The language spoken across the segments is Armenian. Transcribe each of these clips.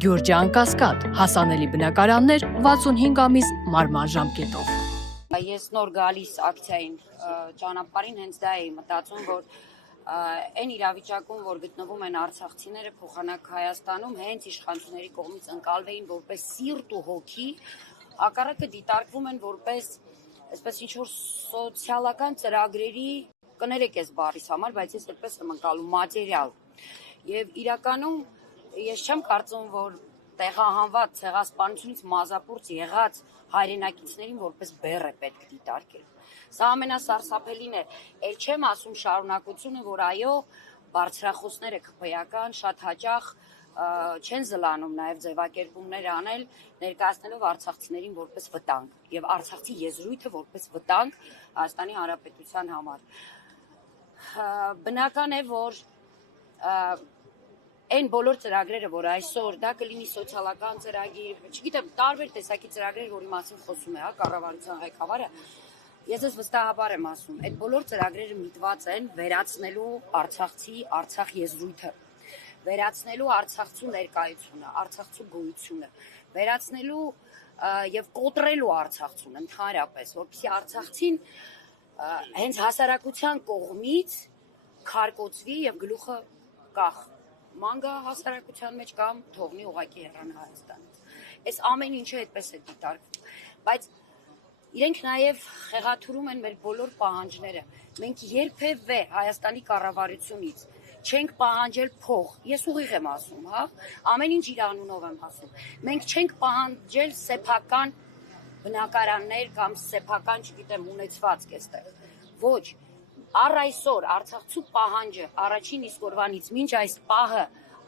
Գյուրջան Կասկադ, հասանելի բնակարաններ 65 ամիս մարման ժամկետով։ Ես նոր գալիս ակցիային ճանապարհին հենց դա էի մտածում, որ այն իրավիճակում, որ գտնվում են արցախցիները փոխանակ Հայաստանում, հենց իշխանությունների կողմից ընկալվեին որպես սիրտ ու հոգի, հակառակը դիտարկվում են որպես այսպես ինչ-որ սոցիալական ծրագրերի, կներեք ես բառիս համար, բայց ես այդպես եմ ընկալում, մատերիալ։ Եվ իրականում ես չեմ կարծում, որ տեղահանված ցեղասպանությունից մազապուրծ եղած հայրենակիցներին որպես բեռ է պետք դիտարկել։ Սա ամենասարսափելին է, էլ չեմ ասում շարունակությունը, որ այո, բարձրախոսները քփեական շատ հաճախ չեն զլանում նաև ձևակերպումներ անել, ներկայացնելով արցախցիներին որպես վտանգ եւ արցախցի եզրույթը որպես վտանգ Հայաստանի Հանրապետության համար։ Բնական է, որ այն բոլոր ծրագրերը, որ այսօր դա կլինի սոցիալական ծրագիր, չգիտեմ, տարբեր տեսակի ծրագրեր, որի մասին խոսում է, կառավարության ղեկավարը, ես վստահաբար եմ ասում, այդ բոլոր ծրագրերը միտված են վերացնելու արցախցի Արցախ եզրույթը, վերացնելու արցախցու ներկայությունը, արցախցու գոյությունը, վերացնելու եւ կոտրելու արցախցուն ընդհանրապես, որպեսզի արցախցին հենց հասարակության կողմից քարկոծվի եւ գլուխը կախ մանգա հասարակության մեջ կամ թողնի ուղակի հեռանա Հայաստանից։ Այս ամեն ինչը այդպես է դիտարկվում, բայց իրենք նաև խեղաթյուրում են մեր բոլոր պահանջները։ Մենք երբևէ Հայաստանի կառավարությունից չենք պահանջել փող։ Ես ուղիղ եմ ասում, հա, ամեն ինչ իր անունով եմ ասում։ Մենք չենք պահանջել սեփական բնակարաններ կամ սեփական, չգիտեմ, ունեցվածք այստեղ։ Ոչ, առ այսօր Արցախցու պահանջը առաջին իսկ օրվանից մինչ այս պահը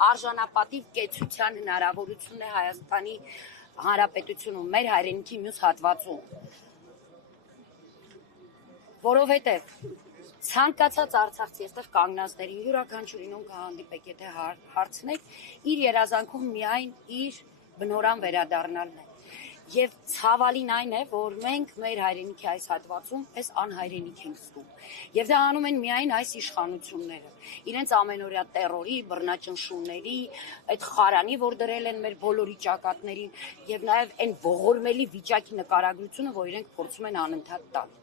արժանապատիվ կեցության հնարավորությունն է Հայաստանի Հանրապետությունում, մեր հայրենիքի մյուս հատվածում։ Որովհետև ցանկացած արցախցի այստեղ կանգնածներին յուրաքանչյուրին ում կհանդիպեք, եթե հարցնեք, իր երազանքում միայն իր բնորան վերադառնալն է։ Եվ ցավալին այն է, որ մենք մեր հայրենիքի այս հատվածում այս անհայրենիք ենք զգում։ Եվ դա անում են միայն այս իշխանությունները։ Իրենց ամենօրյա տերորի, բռնաճնշումների, այդ խարանի, որ դրել են մեր բոլորի ճակատներին, եւ նաեւ այն ողորմելի վիճակի նկարագրությունը, որ իրենք փորձում են անընդհատ տալ։